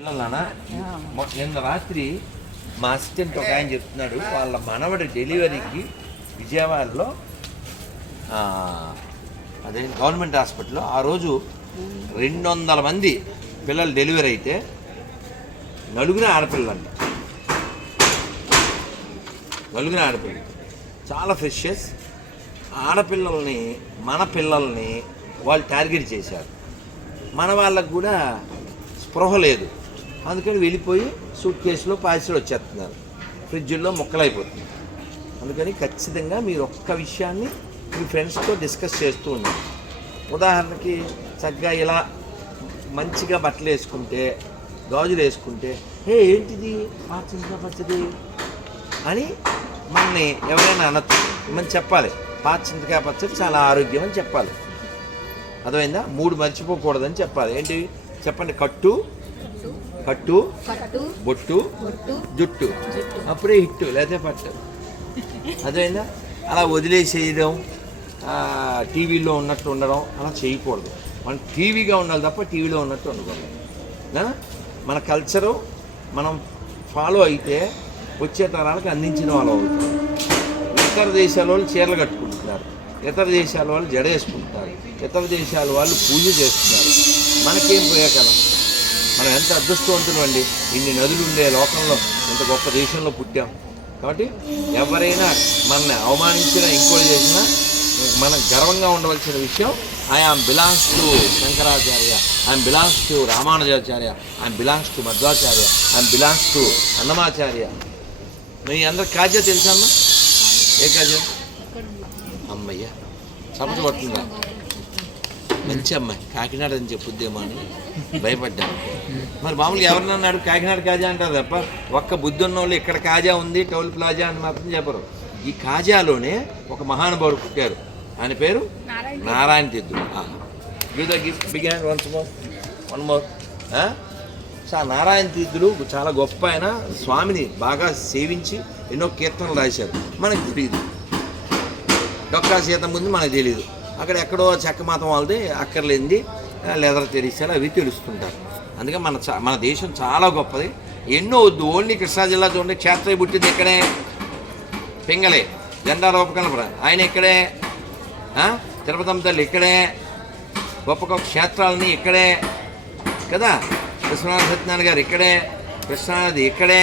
పిల్లలనా నిన్న రాత్రి మా అసిస్టెంట్ ఒక ఆయన చెప్తున్నాడు, వాళ్ళ మనవడి డెలివరీకి విజయవాడలో అదే గవర్నమెంట్ హాస్పిటల్లో ఆ రోజు 200 మంది పిల్లలు డెలివరీ అయితే 4 ఆడపిల్లలంట. 4 ఆడపిల్లలు చాలా ఫ్రెషెస్. ఆడపిల్లల్ని మన పిల్లల్ని వాళ్ళు టార్గెట్ చేశారు. మన వాళ్ళకు కూడా స్పృహ లేదు, అందుకని వెళ్ళిపోయి సూట్ కేసులో పార్సిల్ వచ్చేస్తున్నారు, ఫ్రిడ్జ్లో ముక్కలైపోతుంది. అందుకని ఖచ్చితంగా మీరు ఒక్క విషయాన్ని మీ ఫ్రెండ్స్తో డిస్కస్ చేస్తూ ఉన్నారు. ఉదాహరణకి చక్కగా ఇలా మంచిగా బట్టలు వేసుకుంటే, గాజులు వేసుకుంటే, ఏంటిది పాచింత పచ్చడి అని మనని ఎవరైనా అనొచ్చు. మనం చెప్పాలి పాచింతకాయ పచ్చడి చాలా ఆరోగ్యం అని చెప్పాలి. అర్థమైందా? 3 మర్చిపోకూడదని చెప్పాలి. ఏంటి చెప్పండి? కట్టు, కట్టు, బొట్టు, జుట్టు, అప్పుడే హిట్టు లేకపోతే పట్టు. అర్థమైందా? అలా వదిలేసేయడం, టీవీలో ఉన్నట్టు ఉండడం అలా చేయకూడదు. మనం టీవీగా ఉండాలి తప్ప టీవీలో ఉన్నట్టు ఉండకూడదు. మన కల్చరు మనం ఫాలో అయితే వచ్చే తరాలకు అందించిన వాళ్ళు అవుతారు. ఇతర దేశాల వాళ్ళు చీరలు కట్టుకుంటున్నారు, ఇతర దేశాల వాళ్ళు జడ వేసుకుంటున్నారు, ఇతర దేశాల వాళ్ళు పూజ చేస్తున్నారు. మనకేం ప్రయోజనం? మనం ఎంత అదృష్టవంతులు అండి, ఇన్ని నదులు ఉండే లోకంలో ఎంత గొప్ప దేశంలో పుట్టాం. కాబట్టి ఎవరైనా మనల్ని అవమానించినా ఇంకోటి చేసినా మనం గర్వంగా ఉండవలసిన విషయం, I am belongs to Shankaracharya, I'm belongs to Ramanujacharya, I'm belongs to Madhvacharya, I'm belongs to Annamacharya. మీ అందరు కాజా తెలుసమ్మా? ఏ కాజా? అమ్మయ్య సమస్య పడుతుందా? మంచి అమ్మాయి, కాకినాడ అని చెప్పుద్దేమో అని భయపడ్డాను. మరి మామూలుగా ఎవరినన్నా అన్నాడు కాకినాడ కాజా అంటారు తప్ప ఒక్క బుద్ధి ఉన్న వాళ్ళు ఇక్కడ కాజా ఉంది టోల్ ప్లాజా అని మాత్రం చెప్పరు. ఈ కాజాలోనే ఒక మహానుభావుడు పుట్టారు, ఆయన పేరు నారాయణ తీర్థుడు. బిగాన్ వన్ మోర్. నారాయణ తీర్థుడు చాలా గొప్ప ఆయన, స్వామిని బాగా సేవించి ఎన్నో కీర్తనలు రాశారు. మనకు తెలియదు, డొక్కా సీత ముందు మనకు తెలియదు. అక్కడ ఎక్కడో చెక్క మాతం వాళ్ళది అక్కర్లేంది లెదర్ తెరిచారు, అవి తెలుస్తుంటారు. అందుకే మన దేశం చాలా గొప్పది. ఎన్నో వద్దు, ఓన్లీ కృష్ణా జిల్లా చూడండి, క్షేత్రయ్య పుట్టింది ఇక్కడే, పింగళే జెండా రూపకల్పన ఆయన ఇక్కడే, తిరుపతమ్మ తల్లి ఇక్కడే, గొప్ప గొప్ప క్షేత్రాలని ఇక్కడే కదా, విశ్వనాథ సత్యనారాయణ గారు ఇక్కడే, కృష్ణానది ఇక్కడే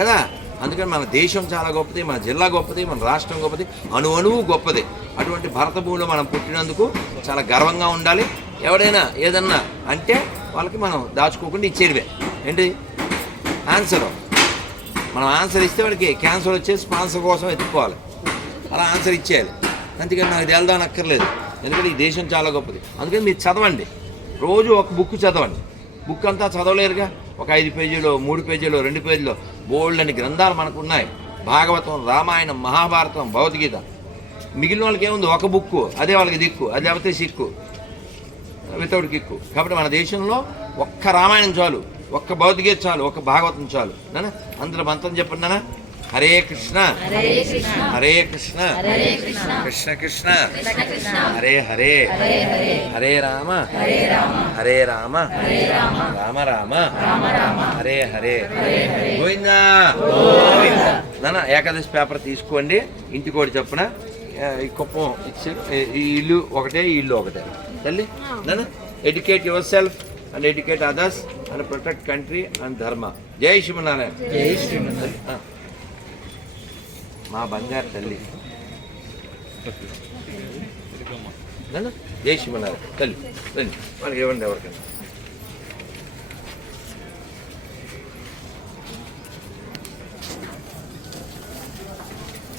కదా. అందుకని మన దేశం చాలా గొప్పది, మన జిల్లా గొప్పది, మన రాష్ట్రం గొప్పది, అణువు గొప్పది. అటువంటి భరత భూమిలో మనం పుట్టినందుకు చాలా గర్వంగా ఉండాలి. ఎవడైనా ఏదన్నా అంటే వాళ్ళకి మనం దాచుకోకుండా ఇచ్చేదివే. ఏంటి ఆన్సరు? మనం ఆన్సర్ ఇస్తే వాడికి క్యాన్సర్ వచ్చేసి స్పాన్సర్ కోసం ఎత్తుకోవాలి, అలా ఆన్సర్ ఇచ్చేయాలి. అందుకని నాకు తేల్దామని అక్కర్లేదు, ఎందుకంటే ఈ దేశం చాలా గొప్పది. అందుకని మీరు చదవండి, రోజు ఒక బుక్ చదవండి. బుక్ అంతా చదవలేరుగా, ఒక 5 పేజీలో 3 పేజీలో 2 పేజీలో బోల్డ్ అని గ్రంథాలు మనకు ఉన్నాయి. భాగవతం, రామాయణం, మహాభారతం, భగవద్గీత. మిగిలిన వాళ్ళకి ఏముంది? ఒక బుక్కు, అదే వాళ్ళకి దిక్కు, అది లేకపోతే సిక్కు, వితౌట్ కిక్కు. కాబట్టి మన దేశంలో ఒక్క రామాయణం చాలు, ఒక్క భగవద్గీత చాలు, ఒక్క భాగవతం చాలు. నానా అందరూ మంత్రం చెప్పండి నాన్న. హరే కృష్ణ హరే కృష్ణ కృష్ణ కృష్ణ హరే హరే హరే రామ హరే రామ రామ రామ హరే హరే గోవిందా. నాన్న ఏకాదశి పేపర్ తీసుకోండి, ఇంటికి ఒకటి చెప్పున. ఈ కుప్పం ఇచ్చారు, ఈ ఇల్లు ఒకటే, ఈ ఇల్లు ఒకటే. తల్లి నాన్న, educate your self and educate others and protect country and ధర్మ. జై శ్రీమన్నారాయణ. జై శ్రీమన్నారాయణ. మా బంగారు తల్లి జై శ్రీమన్నారాయణ. తల్లి రండి, వాళ్ళకి ఇవ్వండి ఎవరికైనా.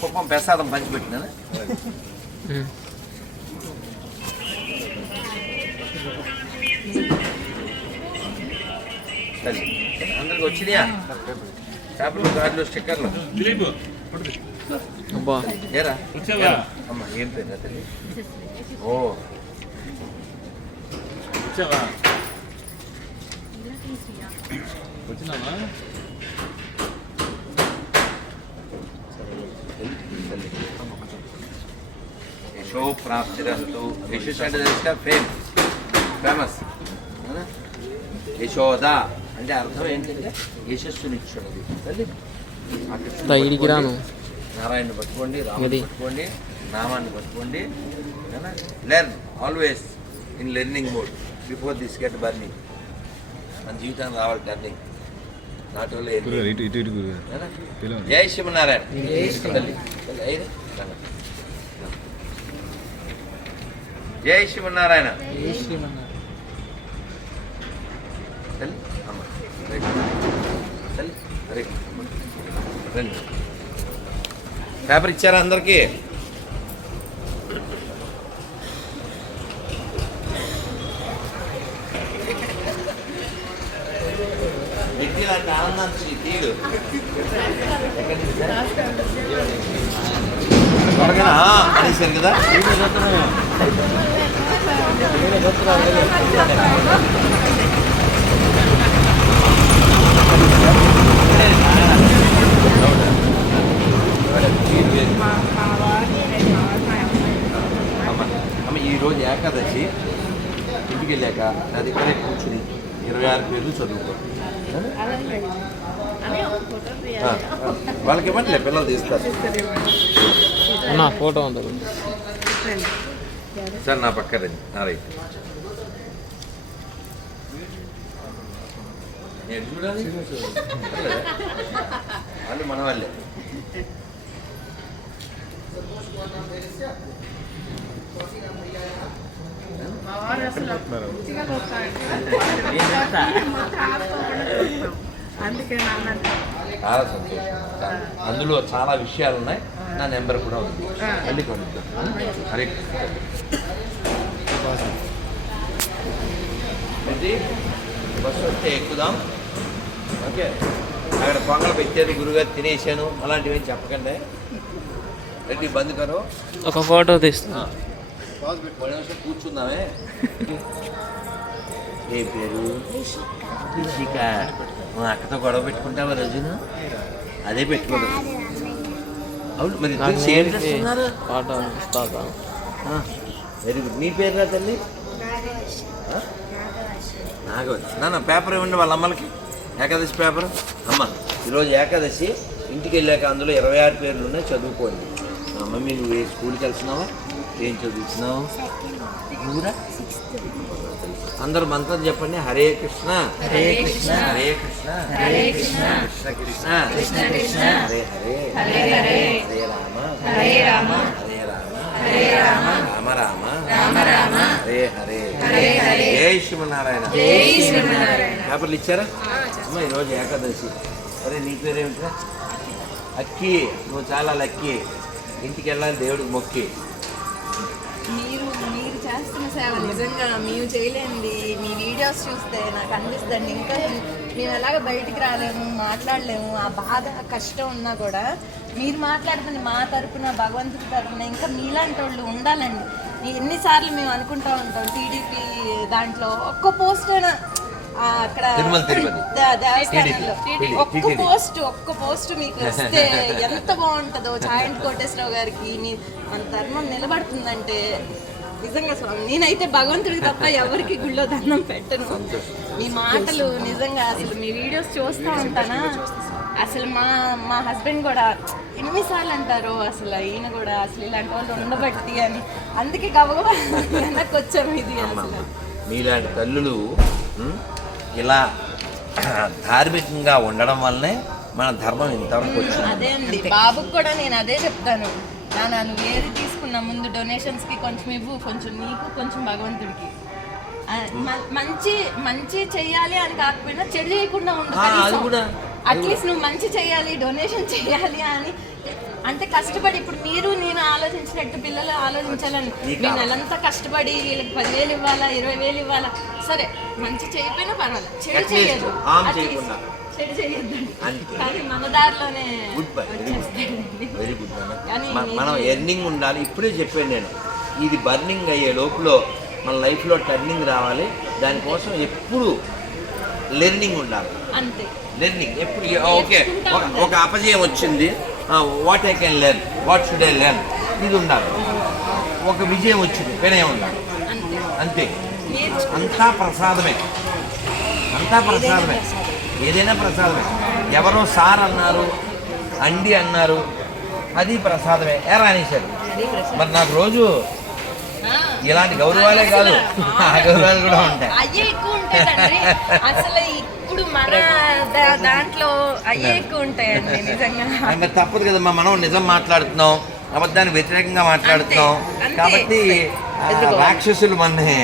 కుప్పం ప్రసాదం పంచిపెట్టినా. తల్లి అందరికి వచ్చినాయా పేపర్లు, కార్డులు, స్టిక్కర్లు? ఏరా అమ్మా, ఏం పేరు తల్లి? ఓ వచ్చినావా? యశో ప్రాప్తిరస్తు. యశస్ అంటే ఫేమస్. యశోద అంటే అర్థం ఏంటంటే యశస్సునిచ్చాడు తల్లి. నారాయణ పట్టుకోండి, రాముని పట్టుకోండి, నామాన్ని పట్టుకోండి. Learn always in learning mode before this get burning. మన జీవితాన్ని రావాలి టర్నింగ్, నాట్ ఓన్లీ. జై శ్రీమన్నారాయణ. జై శ్రీమన్నారాయణ. రండి. పేపర్ ఇచ్చారా అందరికీ? ఇలాంటి ఆనందాన్ని తీరు త్వరగా అనేసారు కదా. అమ్మ ఈరోజు ఏకాదశి, ఇంటికి వెళ్ళాక నా దగ్గరే కూర్చుని 26 పేర్లు చదువుకో. వాళ్ళకి ఇవ్వట్లే, పిల్లలు తీస్తారు. ఫోటో ఉంటుంది సార్ నా పక్క రండి. రైట్ నేను చూడాలి, వాళ్ళు మన వాళ్ళే. చాలా సంతోషం. అందులో చాలా విషయాలు ఉన్నాయి, నా నెంబర్ కూడా ఉంది. వెళ్ళి కొనిద్దాం. హరే బస్సు వస్తే ఎక్కుదాం. ఓకే, అక్కడ పొంగల్ పెట్టారు, గురుగారు తినేసాను అలాంటివి ఏం చెప్పకండి. రెడ్డి బంద్ కరో, ఒక ఫోటో తీస్తున్నా. కూర్చుందామే. ఏ పేరు? రిషిక. అక్కతో గొడవ పెట్టుకుంటావా రోజును? అదే పెట్టుకోదు. అవును మరి వెరీ గుడ్. మీ పేరు రా తల్లి? నాగవతి. నాన్న పేపర్ ఇవ్వండి వాళ్ళ అమ్మలకి, ఏకాదశి పేపర్. అమ్మ ఈరోజు ఏకాదశి, ఇంటికి వెళ్ళాక అందులో 26 పేర్లు ఉన్నాయి, చదువుకోండి. మమ్మీ నువ్వు ఏ స్కూల్కి వెళ్తున్నావా? ఏం చదువుతున్నావు? నువ్వురా? అందరు మంత్రం చెప్పండి. హరే కృష్ణ హరే కృష్ణ హరే కృష్ణ హరే కృష్ణ కృష్ణ కృష్ణ కృష్ణ కృష్ణ హరే హరే హరే హరే హరే రామ హరే రామ హరే రామ హరే రామ రామ రామ రామ రామ హరే హరే హరే హరే. జై శ్రీమన్నారాయణ. జై శ్రీమన్నారాయణ. పేపర్లు ఇచ్చారా? అమ్మ ఈరోజు ఏకాదశి. అరే నీ పేరేమిట్రా? అక్కి. నువ్వు చాలా లక్కీ. ఇంటికి వెళ్ళాలి, దేవుడికి మొక్కి. మీరు చేస్తున్న సేవ నిజంగా మేము చేయలేండి. మీ వీడియోస్ చూస్తే నాకు అనిపిస్తుంది ఇంకా మేము ఎలాగ బయటికి రాలేము, మాట్లాడలేము. ఆ బాధ కష్టం ఉన్నా కూడా మీరు మాట్లాడుతున్న మా తరపున, భగవంతుడి తరపున ఇంకా మీలాంటి వాళ్ళు ఉండాలండి. ఎన్నిసార్లు మేము అనుకుంటూ ఉంటాం టీడీపీ దాంట్లో ఒక్క పోస్ట్ అయినా అక్కడ దేవస్థానంలో ఒక్క పోస్ట్ మీకు వస్తే ఎంత బాగుంటుందో. చాయంటి కోటేశ్వరరావు గారికి మన ధర్మం నిలబడుతుందంటే నిజంగా స్వామి, నేనైతే భగవంతుడికి తప్ప ఎవరికి గుళ్ళో దండం పెట్టను. మీ మాటలు నిజంగా అసలు మీ వీడియోస్ చూస్తూ ఉంటానా, అసలు మా హస్బెండ్ కూడా ఎన్నిసార్లు అంటారు అసలు ఈయన కూడా అసలు ఇలాంటి వాళ్ళు ఉండబట్టి అని. అందుకే గబగబా వెనక్కి వచ్చాము. ఇది అసలు మీలాంటి తల్లులు ఇలా ధార్మికంగా ఉండడం వల్లనే మన ధర్మం ఇంతవరకు వచ్చింది. అదే అండి, బాబుకి కూడా నేను అదే చెప్తాను. నువ్వు ఏది తీసుకున్నా ముందు డొనేషన్స్కి కొంచెం ఇవ్వు, కొంచెం నీకు, కొంచెం భగవంతుడికి. మంచి చెయ్యాలి అని కాకపోయినా చెడు చేయకుండా ఉండు. అట్లీస్ట్ నువ్వు మంచి చెయ్యాలి, డొనేషన్ చెయ్యాలి అని అంటే కష్టపడి. ఇప్పుడు మీరు నేను ఆలోచించినట్టు పిల్లలు ఆలోచించాలని మేము నెలంతా కష్టపడి వీళ్ళకి 10,000 ఇవ్వాలా, 20,000 ఇవ్వాలా, సరే మంచి చేయకపోయినా పర్వాలేదు, చెడు చేయదు, చెడు చేయొద్దు. కానీ మన దారిలోనే వెరీ గుడ్. మనం ఎర్నింగ్ ఉండాలి. ఇప్పుడే చెప్పాను నేను, ఇది బర్నింగ్ అయ్యే లోపల మన లైఫ్లో టర్నింగ్ రావాలి. దానికోసం ఎప్పుడు లెర్నింగ్ ఉండాలి. అంతే, లెర్నింగ్ ఎప్పుడు. ఓకే, ఒక అపజయం వచ్చింది, what I can learn, what should I learn, ఇది ఉండాలి. ఒక విజయం వచ్చింది, వినయం ఉండాలి. అంతే, అంతా ప్రసాదమే, అంతా ప్రసాదమే. ఏదైనా ప్రసాదమే. ఎవరో సార్ అన్నారు, అండి అన్నారు, అది ప్రసాదమే. ఏరా అనేసారు. మరి నాకు రోజు ఇలాంటి గౌరవాలే కాదు, ఆ గౌరవాలు కూడా ఉంటాయి. అయ్యే ఎక్కువ ఉంటాయి తండ్రి. అసలు ఇప్పుడు మన దాంట్లో అయ్యే ఎక్కువ ఉంటాయండి నిజంగా. మరి తప్పదు కదమ్మా, మనం నిజం మాట్లాడుతున్నాం, అబద్ధానికి వ్యతిరేకంగా మాట్లాడుతున్నాం. అంతే. కాబట్టి రాక్షసులు మనని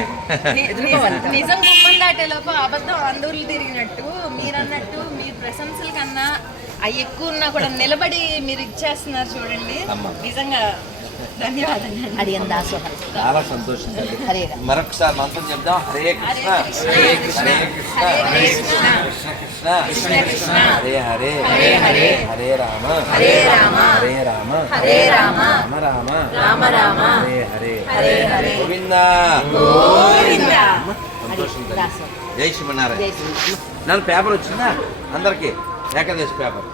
నిజం గుమ్మం దాటేలోపు అబద్ధం అందూర్లు తిరిగినట్టు మీరన్నట్టు మీ ప్రశంసల కన్నా అవి ఎక్కువ ఉన్నా కూడా నిలబడి మీరు ఇచ్చేస్తున్నారు చూడండి. నిజంగా ధన్యవాదాలు. అడిగిన దాసోహం. చాలా సంతోషం. హరే మరొకసారి మంత్రం చెప్దాం. హరే కృష్ణ హరే కృష్ణ హరే కృష్ణ కృష్ణ కృష్ణ కృష్ణ హరే హరే హరే హరే హరే రామ హరే రామ హరే రామ హరే రామ రామ రామ రామ రామ హరే హరే హరే హరే గోవిందా గోవిందా. సంతోషం. జై శ్రీమన్నారాయణ. నన్ను పేపర్ వచ్చిందా అందరికి? ఏకాదశి పేపర్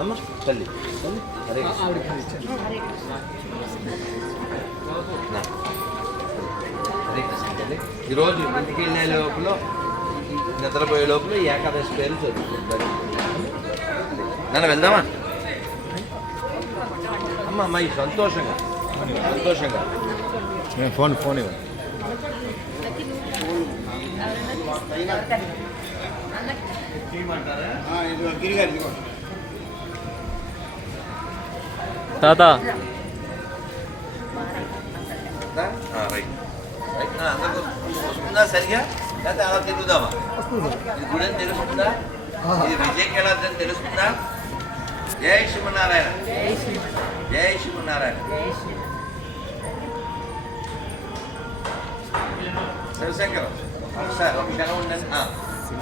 అమ్మ తల్లి తల్లి. హరే కృష్ణ హరే కృష్ణ తల్లి. ఈరోజు ఇంటికి వెళ్ళే లోపల, నిద్రపోయే లోపల ఈ ఏకాదశి పేరు చదువుకుంటారు. నన్ను వెళ్దామా అమ్మ? అమ్మాయి సంతోషంగా సంతోషంగా ఫోన్ ఇవ్వండి. తాత రైట్ రైట్. అందరికీ వస్తుందా సరిగా? లేకపోతే అలా తిరుగుదామా? ఇది గుడి అని తెలుస్తుందా? ఇది విజయకి ఎలా తెలుస్తుందా? జై శ్రీమన్నారాయణ జై శ్రీమన్నారాయణ. శివశంకరం ఒకసారి ఒక క్షణం ఉండండి.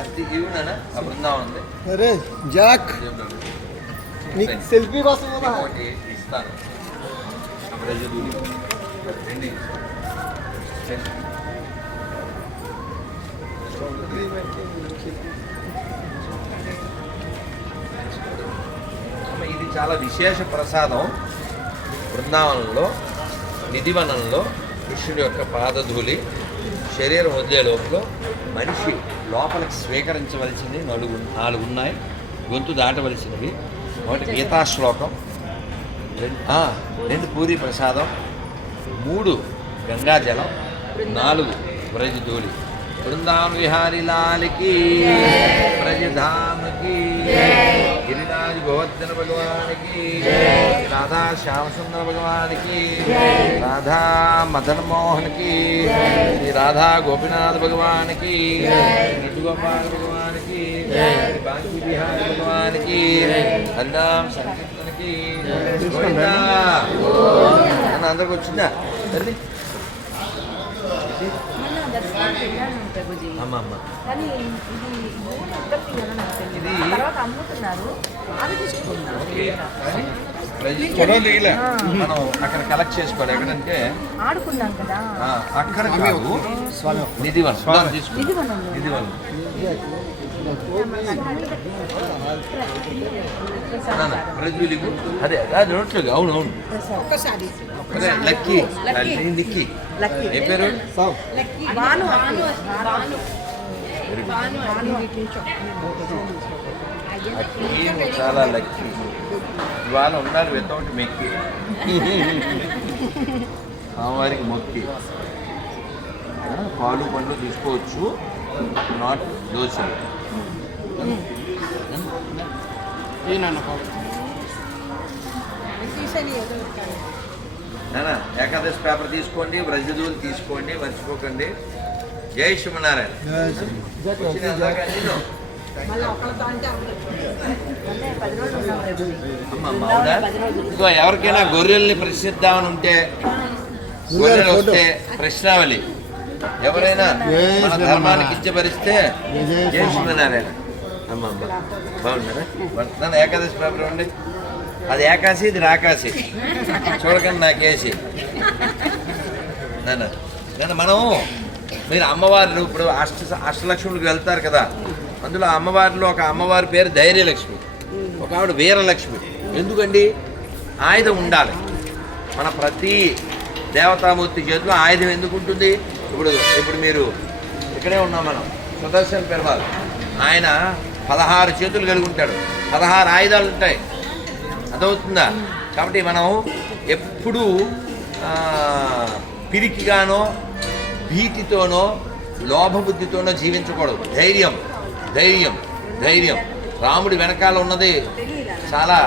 అది ఇవ్వనా? ఆ బృందావనం ఉంది. అరే జాక్, నీకు సెల్ఫీ కోసం కదా. ఒకటి ఇస్తాను. రెండు ఇది చాలా విశేష ప్రసాదం. బృందావనంలో నిధివనంలో కృష్ణుడి యొక్క పాదధూళి శరీరం వదిలే లోపల మనిషి లోపలికి స్వీకరించవలసింది నాలుగు ఉన్నాయి. గొంతు దాటవలసినవి. ఒకటి గీతా శ్లోకం, రెండు పూరి ప్రసాదం, 3 గంగాజలం, 4 బ్రజధూళి. బృందావన విహారీ లాల్కి, బ్రజధామకి, గిరిరాజ్ గోవర్ధన భగవానికి, రాధా శ్యామసుందర భగవానికి, రాధా మదన్ మోహన్కి, శ్రీ రాధా గోపీనాథ్ భగవానికి, నటుగోపాల్ భగవానికి, బాంకీ బిహారీ భగవానికి, హరినామ్ సంకీర్తనకి. అందరికి వచ్చిందా తల్లి? అమ్మ అమ్మ కానీ ఇది ఇది తర్వాత అమ్ముతున్నారు. అది తీసుకుంటున్నారు. ఓకే. మనం అక్కడ కలెక్ట్ చేసుకోవాలి. ఎక్కడంటే ఆడుకున్నాం కదా. అక్కడ కాదు, నిధివనం తీసుకుంటాం. నిధివనం ప్రజులికు అదే అది నోట్లేదు. అవును అవును. లక్కీ లక్కీ ఏ పేరు? చాలా లక్కీ. ఇవాళ ఉన్నారు వితౌట్ మెక్కి, వారికి మొక్కి. పాలు పండ్లు తీసుకోవచ్చు, నాట్ దోశలు. ఏకాదశి పేపర్ తీసుకోండి, బ్రజధూళి తీసుకోండి, మర్చిపోకండి. జై శ్రీమన్నారాయణ. ఇదిగో ఎవరికైనా గొర్రెల్ని ప్రశ్నిద్దామని ఉంటే, గొర్రెలు వస్తే ప్రశ్నావళి ఎవరైనా మన ధర్మానికి ఇచ్చపరిస్తే జై శ్రీమన్నారాయణ. అమ్మ అమ్మ బాగున్నారా? నన్ను ఏకాదశి పేపర్ ఇవ్వండి. అది ఏకాశి, ఇది రాకాశి. చూడకండి నాకేసి. నన్ను మనం మీరు అమ్మవారు ఇప్పుడు అష్టలక్ష్ములకు వెళ్తారు కదా, అందులో అమ్మవారిలో ఒక అమ్మవారి పేరు ధైర్యలక్ష్మి, ఒక ఆవిడ వీరలక్ష్మి. ఎందుకండి? ఆయుధం ఉండాలి. మన ప్రతి దేవతామూర్తి చేతిలో ఆయుధం ఎందుకు ఉంటుంది? ఇప్పుడు మీరు ఇక్కడే ఉన్నాం మనం. సుదర్శన్ పెరవాల్ ఆయన 16 చేతులు కలిగి ఉంటాడు, 16 ఆయుధాలు ఉంటాయి. అదవుతుందా? కాబట్టి మనం ఎప్పుడూ పిరికిగానో భీతితోనో లోభబుద్ధితోనో జీవించకూడదు. ధైర్యం ధైర్యం ధైర్యం. రాముడి వెనకాల ఉన్నది చాలా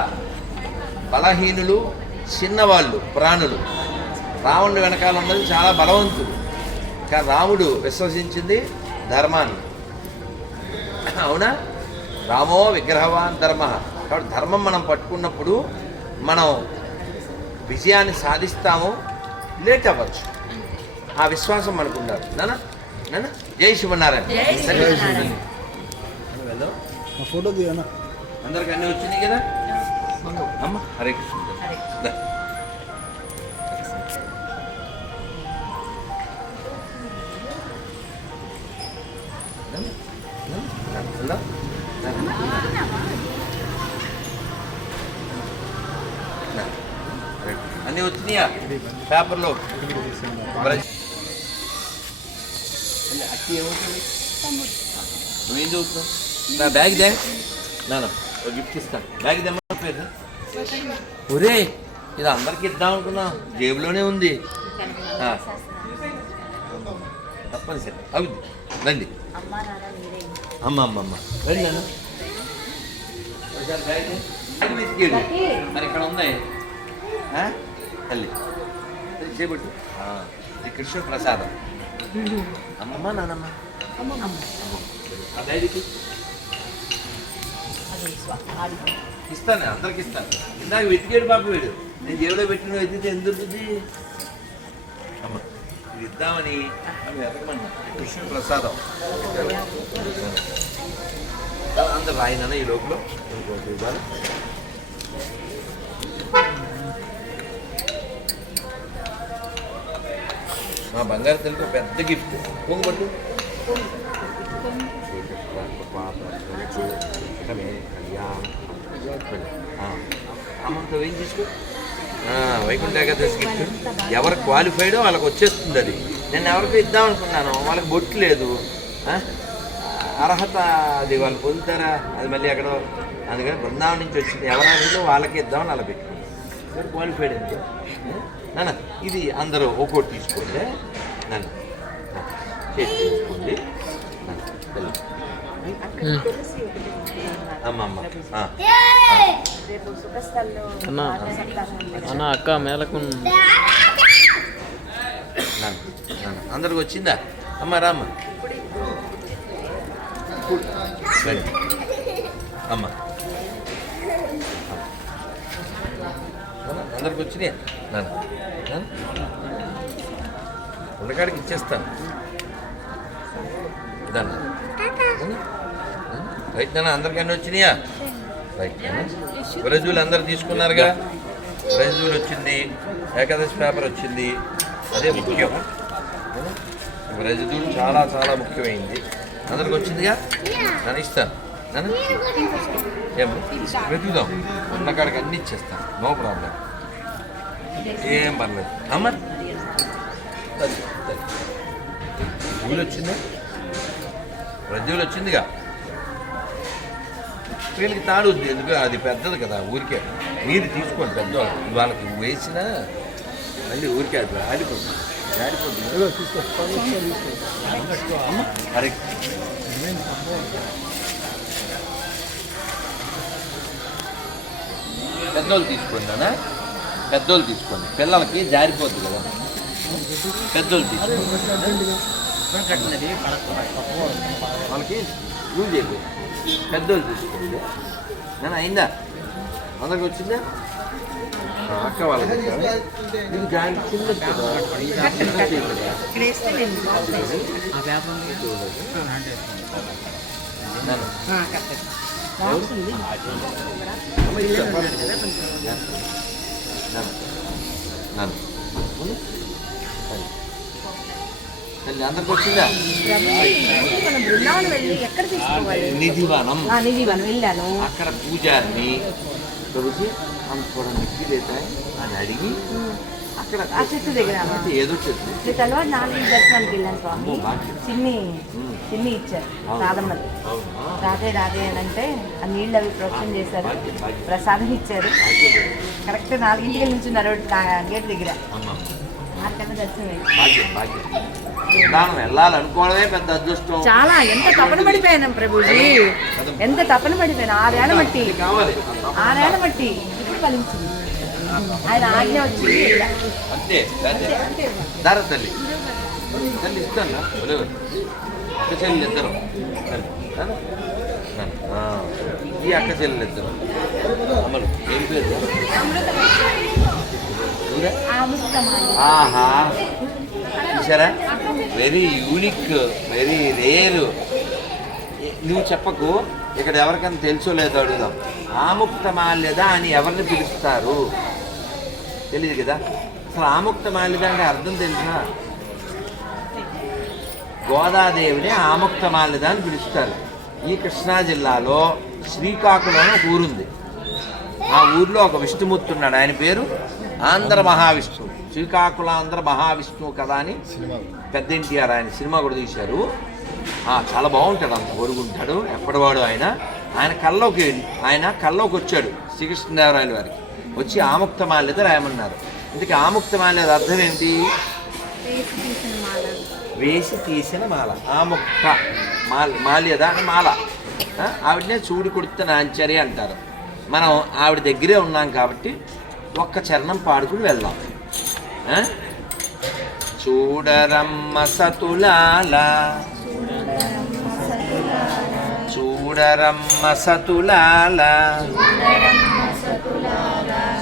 బలహీనులు, చిన్నవాళ్ళు, ప్రాణులు. రావణుడి వెనకాల ఉన్నది చాలా బలవంతులు. కానీ రాముడు విశ్వసించింది ధర్మాన్ని. అవునా? రామో విగ్రహవాన్ ధర్మ. కాబట్టి ధర్మం మనం పట్టుకున్నప్పుడు మనం విజయాన్ని సాధిస్తాము. లేట్ అవ్వచ్చు, ఆ విశ్వాసం మనకు ఉండాలి. నాన్న జై శివనారాయణ. వెళ్దాం. ఫోటో దిగనా? అందరికి అన్నీ వచ్చినాయి కదా అమ్మ. హరే కృష్ణ. అన్నీ వచ్చినాయా పేపర్లో? అట్టి ఏమవుతుంది? నువ్వేం చదువుతున్నావు? నా బ్యాగ్ దే నాన్న, ఒక గిఫ్ట్ ఇస్తాను. బ్యాగ్ తెమ్మలేదు. ఒరే, ఇది అందరికి ఇద్దాం అనుకున్నా, జేబులోనే ఉంది. తప్పనిసరి అవుద్ది. రండి అమ్మ అమ్మ అమ్మ రండి నాన్న. బ్యాగ్ వెతికేడు మరి ఇక్కడ ఉన్నాయి తల్లి చేపట్టు. ఇది కృష్ణ ప్రసాదం. అమ్మమ్మ నానమ్మ ఇస్తాను, అందరికి ఇస్తాను. ఇందాక వెతికాడు బాబు వీడు, నేను జేబులో పెట్టిన వెతికితే ఎందుకు అమ్మ ఇది ఇద్దామని అవి వెతకమన్నా. కృష్ణ ప్రసాదం అందరు రాయినా ఈ లోపల ఇంకోటి ఇవ్వాలి. మా బంగారు తల్లికి పెద్ద గిఫ్ట్. పొంగుబట్టు అమ్మంతో ఏం తీసుకో. వైకుంఠ ఏకాదశి గిఫ్ట్. ఎవరు క్వాలిఫైడో వాళ్ళకి వచ్చేస్తుంది అది. నేను ఎవరికి ఇద్దాం అనుకున్నాను, వాళ్ళకి బొట్టు లేదు. అర్హత అది వాళ్ళు పొందుతారా, అది మళ్ళీ ఎక్కడో. అందుకని బృందావనం నుంచి వచ్చింది, ఎవరైనా వాళ్ళకి ఇద్దామని అలా పెట్టుకున్నాను. క్వాలిఫైడ్ అంతే. నాన్న ఇది అందరూ ఒక్కోటి తీసుకోండి. నన్ను చేతి తీసుకోండి. అమ్మ అమ్మ అన్న అక్క మేలకు అందరికి వచ్చిందా? అమ్మ రామ్మ అమ్మ అందరికి వచ్చినాయి. ఉండకాడికి ఇచ్చేస్తాను. రైట్ నాన్న, అందరికి అన్నీ వచ్చినాయా? రైట్ నాన్న. బ్రెజులు అందరు తీసుకున్నారుగా. బ్రెజులు వచ్చింది, ఏకాదశి పేపర్ వచ్చింది, అదే ముఖ్యం. బ్రెజులు చాలా చాలా ముఖ్యమైంది. అందరికి వచ్చిందిగా. నన్ను ఇస్తాను. నన్ను ఏమో వెతుకుదాం. ఉన్నకాడికి అన్నీ ఇచ్చేస్తాను, నో ప్రాబ్లం, ఏం పర్లేదు. అమ్మ పూలు వచ్చిందా? రజ్జులు వచ్చిందిగా. వీళ్ళకి తాడు ఉంది, ఎందుకు అది పెద్దది కదా. ఊరికే మీరు తీసుకోండి, పెద్దవాళ్ళు వాళ్ళకి వేసినా మళ్ళీ ఊరికే అది ఆడిపోతుంది, ఆడిపోతుంది. అరే పెద్దోళ్ళు తీసుకోండి నాన్న, పెద్దోళ్ళు తీసుకోండి. పిల్లలకి జారిపోద్ది కదా, పెద్దోళ్ళు తీసుకోండి. వాళ్ళకి యూజ్ అయిపోయి పెద్దోళ్ళు తీసుకోండి. నేను అయిందా? అందరికి వచ్చిందా? అక్క వాళ్ళకి మీకు జారి చిన్నది కదా. అందరికి వచ్చిందా? నిధివనం వెళ్ళాను. అక్కడ పూజారిని ప్రభుజీ हम थोड़ा मिट्टी लेता है అని అడిగి అక్కడ ఆ చెట్టు దగ్గర అంటే ఏదో చెట్టు. మీ తెల్లవారు 4 దర్శనానికి వెళ్ళాను స్వామి. అమ్మో, బాగా. చిన్ని ఇచ్చారు రాధమ్మది. అవునా? రాధే రాధే అని అంటే ఆ నీళ్ళు అవి ప్రోక్షణ చేశారు, భాగ్యం, భాగ్యం. ప్రసాదం ఇచ్చారు. కరెక్ట్ 4 నుంచున్నారు గేట్ దగ్గర. అమ్మా, 6 కన్నా దర్శనం అయింది. భాగ్యం భాగ్యం. దానం వెళ్ళాలనుకోవడమే పెద్ద అదృష్టం. చాలా ఎంత తపన పడిపోయాను ప్రభుజీ, ఎంత తపన పడిపోయాను. 6 ఏళ్ళ మట్టి, ఇది కావాలి 6 ఏళ్ళ మట్టి ఇప్పుడు ఫలించింది. ఆయన ఆజ్ఞ వచ్చి అంతే అంతే. ధర తల్లి తల్లి ఇస్తాను అక్క చెల్లెలు ఇద్దరు ఈ అక్క చెల్లెలు ఇద్దరు అమలు ఏం పేరు? ఊరా? ఆహా, చూసారా, వెరీ యూనిక్, వెరీ రేరు. నువ్వు చెప్పకు, ఇక్కడ ఎవరికైనా తెలుసో లేదో అడుగుదాం. ఆముక్త మాల్యద అని ఎవరిని పిలుస్తారు? తెలియదు కదా. అసలు ఆముక్త మాల్యద అంటే అర్థం తెలుసా? గోదాదేవిని ఆముక్త మాల్యద అని పిలుస్తారు. ఈ కృష్ణా జిల్లాలో శ్రీకాకుళం ఒక ఊరుంది. ఆ ఊర్లో ఒక విష్ణుమూర్తి ఉన్నాడు. ఆయన పేరు ఆంధ్ర మహావిష్ణువు. శ్రీకాకుళాంధ్ర మహావిష్ణువు కదా అని పెద్ద ఎన్టీఆర్ ఆయన సినిమా కూడా తీశారు. చాలా బాగుంటాడు, అంత ఒరుగుంటాడు ఎప్పటివాడు. ఆయన కల్లోకి వచ్చాడు శ్రీకృష్ణదేవరాయల వారికి. వచ్చి ఆముక్త మాల్యద రాయమన్నారు. ఇందుకే ఆముక్త మాల్యద అర్థం ఏంటి? వేసి తీసిన మాల. ఆముక్త మాల్యద అని మాల. ఆవిడనే చూడి కొడుత నాంచరి అంటారు. మనం ఆవిడ దగ్గరే ఉన్నాం కాబట్టి ఒక్క చరణం పాడుకుని వెళ్దాం. చూడరమ్మ సతులాల, చూడరమ్మ సతులాల,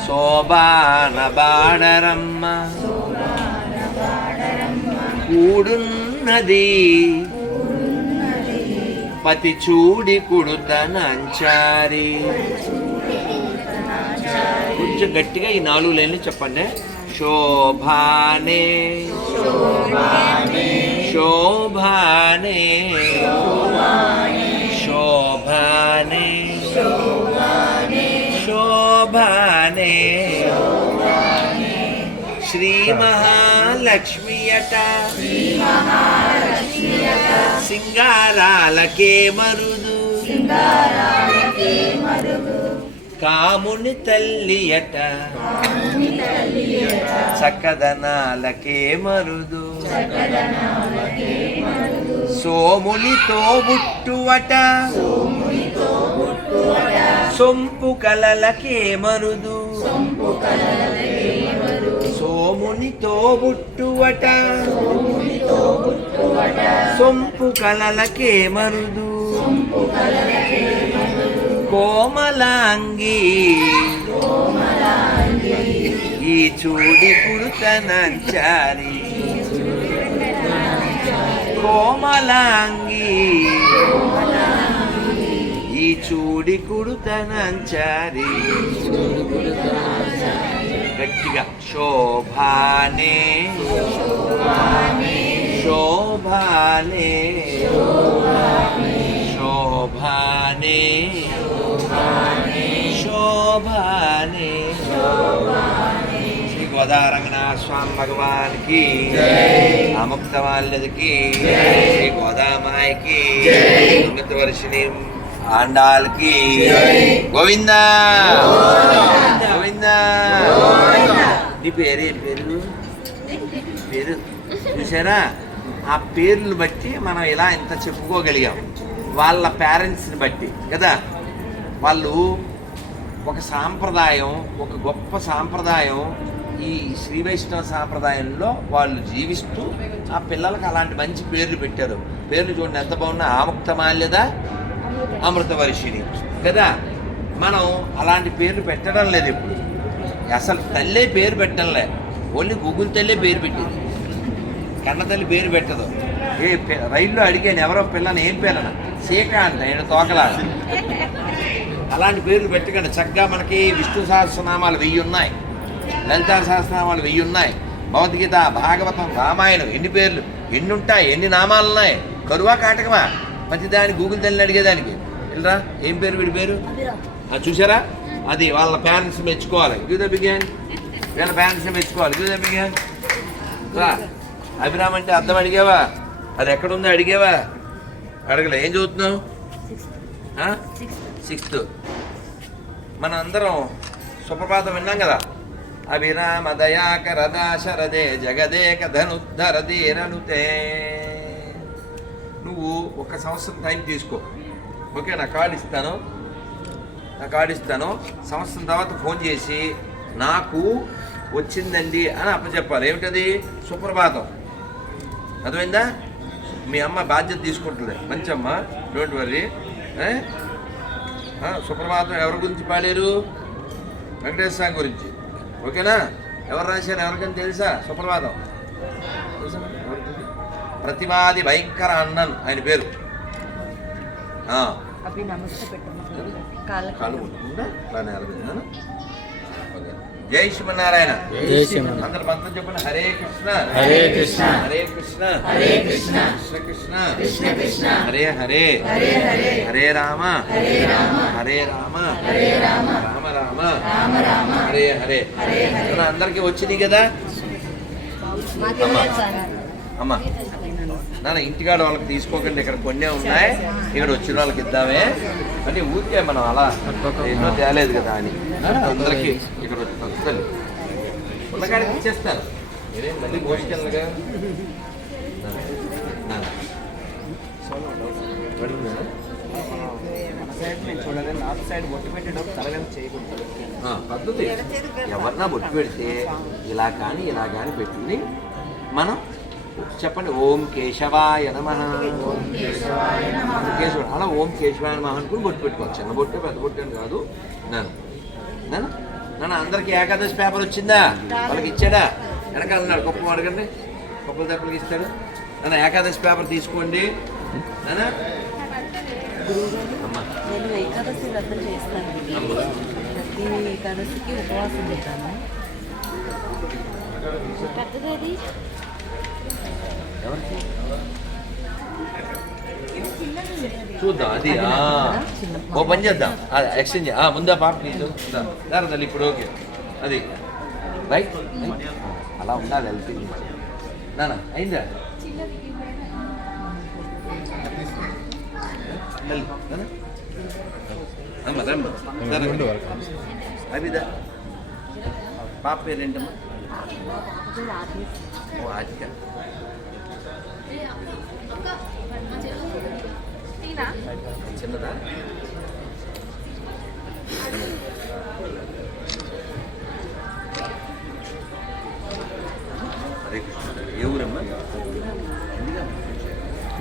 శోభాన బాడరమ్మ, కూడున్నది పతి చూడి కుడుతనంచారి. కొంచెం గట్టిగా ఈ 4 లైన్లు చెప్పండి. శోభానే శోభానే శోభానే శోభానే శ్రీ మహాలక్ష్మియట, సింగారాలకే మరుదు, కాముని తల్లియట, చక్కదనాలకే మరుదు, సోమునితో బుట్టువట, సొంపు కలలకే మరుదు, సోమునితో బుట్టువట, సొంపు కలలకే మరుదు, కోమలాంగి ఈ చూడి కుడుతనంచారి, కోమలాంగి ఈ చూడి కుడుతనంచారి. గట్టిగా శోభానే శోభానే శోభానే శోభానే. శ్రీ గోదారంగనాథ స్వామి భగవానికి, ఆముక్త మాల్యదకి, శ్రీ గోదామాయికి, ఉన్నత వర్షిణి ఆండాలకి గోవిందా గోవిందా. నీ పేరేం పేరు? పేరు చూసారా? ఆ పేర్లు బట్టి మనం ఇలా ఇంత చెప్పుకోగలిగాం. వాళ్ళ పేరెంట్స్ని బట్టి కదా. వాళ్ళు ఒక సాంప్రదాయం, ఒక గొప్ప సాంప్రదాయం, ఈ శ్రీ వైష్ణవ సాంప్రదాయంలో వాళ్ళు జీవిస్తూ ఆ పిల్లలకు అలాంటి మంచి పేర్లు పెట్టారు. పేర్లు చూడండి ఎంత బాగున్నా. ఆముక్త మాల్యద, అమృత వర్షిణి కదా. మనం అలాంటి పేర్లు పెట్టడం లేదు ఇప్పుడు. అసలు తల్లే పేరు పెట్టడంలే, ఓన్లీ గూగుల్ తల్లే పేరు పెట్టింది. కన్న తల్లి పేరు పెట్టదు. రైల్లో అడిగాను ఎవరో పిల్లని ఏం పేరన, సీక అంట, ఈయన తోకలా. అలాంటి పేర్లు పెట్టకండి. చక్కగా మనకి విష్ణు సహస్రనామాలు 1000 ఉన్నాయి, లలితా సహస్రనామాలు 1000 ఉన్నాయి, భగవద్గీత, భాగవతం, రామాయణం, ఎన్ని పేర్లు ఎన్ని ఉంటాయి, ఎన్ని నామాలు ఉన్నాయి. కరువా కాటకమా ప్రతిదాని గూగుల్ తల్లిని అడిగేదానికి. వెళ్ళరా ఏం పేరు వీడి పేరు చూసారా? అది వాళ్ళ పేరెంట్స్ మెచ్చుకోవాలి. Give the big hand. వీళ్ళ పేరెంట్స్ మెచ్చుకోవాలి చూద్దాం. రా అభిరామ్ అంటే అర్థం అడిగావా? అది ఎక్కడుందో అడిగావా? అడగలే. ఏం చదువుతున్నావు? 6th. మనం అందరం సుప్రభాతం విన్నాం కదా. అభిరామ దయాకర దాశరథే జగదేక ధనుద్ధర ధీరనుతే. నువ్వు 1 సంవత్సరం టైం తీసుకో, ఓకే? నా కార్డు ఇస్తాను. సంవత్సరం తర్వాత ఫోన్ చేసి నాకు వచ్చిందండి అని అప్పచెప్పాలి. ఏమిటది? సుప్రభాతం. అర్థమైందా? మీ అమ్మ బాధ్యత తీసుకుంటుంది. మంచమ్మ, డోంట్ వర్రీ. సుప్రభాతం ఎవరి గురించి పాడారు? వెంకటేశ్వర స్వామి గురించి, ఓకేనా? ఎవరు రాశారు? ఎవరికైనా తెలుసా సుప్రభాతం? ప్రతివాది భయంకర అన్నన్ ఆయన పేరు. కాళ్ళు ముట్టుకుంటా బాగా నిలబెట్టినాను. జై శ్రీమన్నారాయణ. అందరు మంత్రం చెప్పండి. హరే కృష్ణ హరే కృష్ణ హరే కృష్ణ హరే కృష్ణ కృష్ణ కృష్ణ కృష్ణ కృష్ణ హరే హరే హరే హరే హరే రామ హరే రామ హరే రామ హరే రామ రామ రామ రామ రామ హరే హరే హరే హరే. అందరికీ వచ్చింది కదా అమ్మా? నాన్న ఇంటికాడ వాళ్ళకి తీసుకోకండి, ఇక్కడ కొన్నే ఉన్నాయి, ఇక్కడ వచ్చిన వాళ్ళకి ఇద్దామే అంటే ఊరికే మనం అలా ఎన్నో తేలేదు కదా అని అందరికీ ఇక్కడ వస్తుంది. ఉన్నకాడికి ఇచ్చేస్తారు, మీరేం మళ్ళీ మోసుకెళ్ళగా. పద్ధతి ఎవరన్నా బొట్టు పెడితే ఇలా కానీ పెట్టుకుని మనం చెప్పండి. ఓం కేశవాయ నమః. కేశవ అలా ఓం కేశవాయ నమః అనుకుని బొట్టు పెట్టుకోవచ్చు. చిన్న బొట్టు పెద్ద బొట్టు అని కాదు. నన్ను అందరికి ఏకాదశి పేపర్ వచ్చిందా? వాళ్ళకి ఇచ్చాడా? వెనకాల ఉన్నాడు, గొప్ప అడగండి, గొప్పల దెబ్బలకి ఇస్తాడు. నన్ను ఏకాదశి పేపర్ తీసుకోండి. నాన్న అమ్మా నేను ఏకాదశి వ్రతం చేస్తాను. ప్రతి ఏకాదశికి ఉపవాసం ఉంటాను. పెద్దది చూద్దాం. అది ఓ పని చేద్దాం, ఎక్స్చేంజ్. ముందా పాప నీతో తల్లి ఇప్పుడు ఓకే. అది రైట్, అలా ఉండాలి. వెళ్తుంది నాన్న. అయిందా? అవిదా పాప పేరేంటమ్మా? ఓ ఆదిక. చిన్నదా? హరే కృష్ణ. ఏ ఊరమ్మా?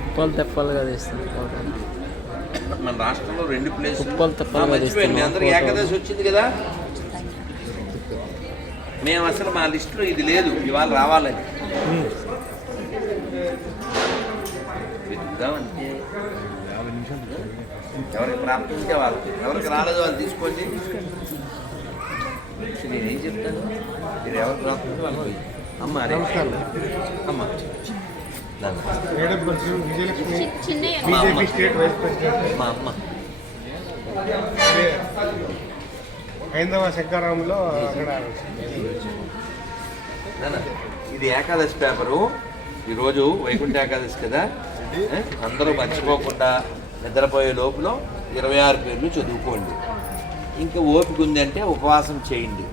ఉప్పలు తెప్పలుగా తీస్తుంది. మన రాష్ట్రంలో 2 ప్లేసులు. ఉప్పలు తెప్పలుగా తీస్తుంది. మీ అందరికి ఏకాదశి వచ్చింది కదా. మేము అసలు మా లిస్టులో ఇది లేదు, ఇవాళ రావాలని వెతుకుదామంటే. ఎవరికి ప్రాప్తించే వాళ్ళు, ఎవరికి రాలేదు వాళ్ళు తీసుకోండి. నేనేం చెప్తాను, మీరు ఎవరికి ప్రాప్తించే వాళ్ళు పోయి. అమ్మ అరే అమ్మ మా అమ్మ హైందవ శంకరంలో అక్కడ. ఇది ఏకాదశి పేపరు. ఈరోజు వైకుంఠ ఏకాదశి కదా, అందరూ మర్చిపోకుండా నిద్రపోయే లోపల 26 పేర్లు చదువుకోండి. ఇంకా ఓపిక ఉందంటే ఉపవాసం చేయండి,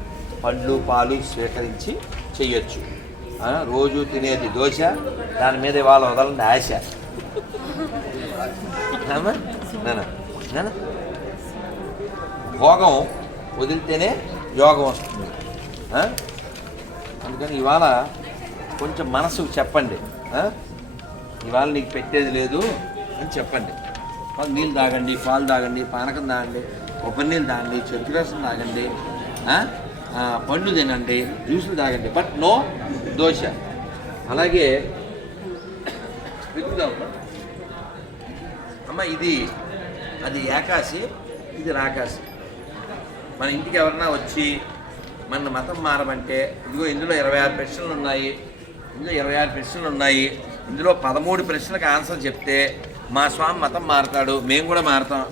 పళ్ళు పాలు స్వీకరించి చెయ్యొచ్చు. రోజు తినేది దోశ, దాని మీద ఇవాళ వదలండి ఆశ. భోగం వదిలితేనే యోగం వస్తుంది. అందుకని ఇవాళ కొంచెం మనసుకు చెప్పండి, ఇవాళ నీకు పెట్టేది లేదు అని చెప్పండి. నీళ్ళు తాగండి, పాలు తాగండి, పానకం తాగండి, కొబ్బరి నీళ్ళు తాగండి, చెరుకు రసం తాగండి, పండ్లు తినండి, జ్యూసులు తాగండి, బట్ నో దోశ. అలాగే వెతుకుదాం అమ్మ. ఇది అది ఏకాశి, ఇది రాకాశి. మన ఇంటికి ఎవరన్నా వచ్చి మన మతం మారమంటే ఇదిగో ఇందులో 26 ప్రశ్నలు ఉన్నాయి, ఇందులో 26 ప్రశ్నలు ఉన్నాయి, ఇందులో 13 ప్రశ్నలకు ఆన్సర్ చెప్తే మా స్వామి మతం మారుతాడు, మేము కూడా మారుతాం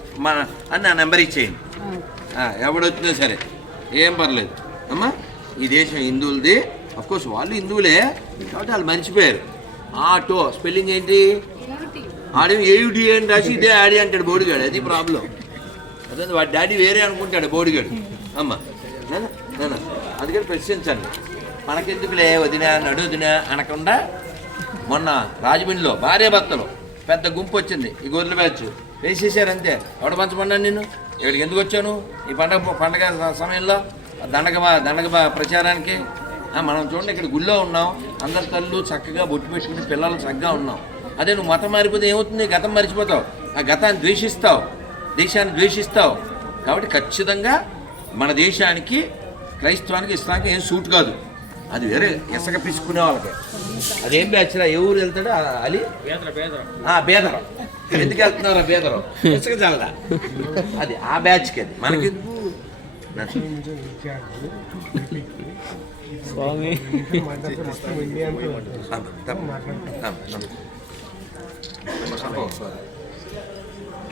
అని నా నెంబర్ ఇచ్చేయండి. ఎవడొచ్చినా సరే ఏం పర్లేదు అమ్మా. ఈ దేశం హిందువులది. కోర్స్ వాళ్ళు హిందువులే కాబట్టి వాళ్ళు మర్చిపోయారు. ఆటో స్పెల్లింగ్ ఏంటి? ఆడే ఏయుడి అని రాసి ఇదే ఆడి అంటాడు బోడిగాడు. అది ప్రాబ్లం. అదే వాడి డాడీ వేరే అనుకుంటాడు బోడిగాడు. అమ్మ నాన్న అందుకని ప్రశ్నించండి. మనకెందుకులే వదినా నడుదినా అనకుండా మొన్న రాజమండ్రిలో భార్యాభర్తలు పెద్ద గుంపు వచ్చింది. ఈ గొర్రెల బ్యాచ్ వేసేసారు అంతే. ఎవడ పంచమన్నాను నేను ఇక్కడికి ఎందుకు వచ్చాను ఈ పండగ సమయంలో దండగ ప్రచారానికి? మనం చూడండి ఇక్కడ గుళ్ళో ఉన్నాం, అందరి తల్లు చక్కగా బొట్టు పెట్టుకుని పిల్లలు చక్కగా ఉన్నాం. అదే నువ్వు మతం మారిపోతే ఏమవుతుంది? గతం మర్చిపోతావు, ఆ గతాన్ని ద్వేషిస్తావు, దేశాన్ని ద్వేషిస్తావు. కాబట్టి ఖచ్చితంగా మన దేశానికి క్రైస్తవానికి ఇస్లాంకి ఏం సూట్ కాదు. అది వేరే ఇసుక పిసుకునే వాళ్ళకి. అదేం బ్యాచ్రా? ఏ ఊరు వెళ్తాడు అలీ? బేదరం. ఎందుకు వెళ్తున్నారా బేదరం? ఇసుక చల్లదా? అది ఆ బ్యాచ్కి. అది మనకెందుకు? స్వామి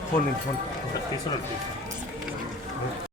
ఫోన్